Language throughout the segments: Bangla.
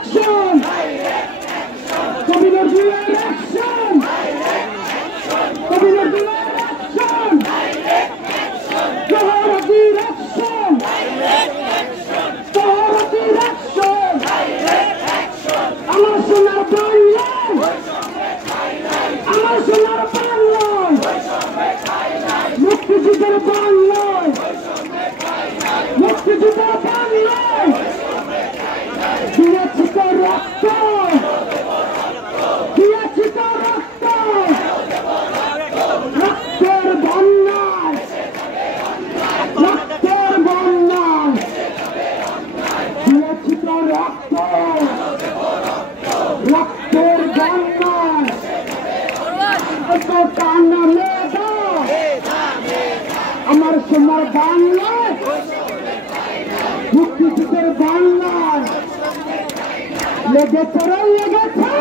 অ্যাকশন কবি নজরুলের অ্যাকশন কবি নজরুলের অ্যাকশন জহরতির অ্যাকশন জহরতির অ্যাকশন আমার সোনার বাংলায় আমার সোনার বাংলায় মুক্তিযুদ্ধের বাংলায় মুক্তিযুদ্ধের বাংলায় দিয়েছি তো রক্ত দিয়েছি তো রক্ত রক্তের বন্যায় রক্তের বন্যায় দিয়েছি তো রক্ত রক্তের বন্যায় কান্না মেঘা আমার সোনার বাংলায় মুক্তিযুদ্ধের বাংলায় লেগেছে রে লেগেছে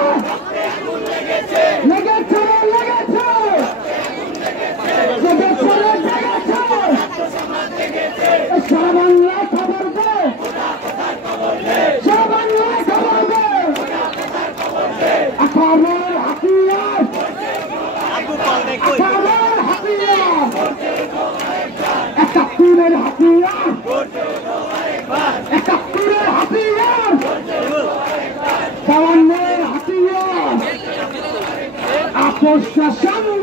লেগেছে রে লেগেছে লেগেছে রে লেগেছে সারা বাংলায় খবর দে সারা বাংলায় খবর দে আকামের হাতিয়ার আকামের হাতিয়ার একাত্তরের হাতিয়ার একাত্তরের হাতিয়ার বাউন্নের হাতিয়ার আপোষ শাসন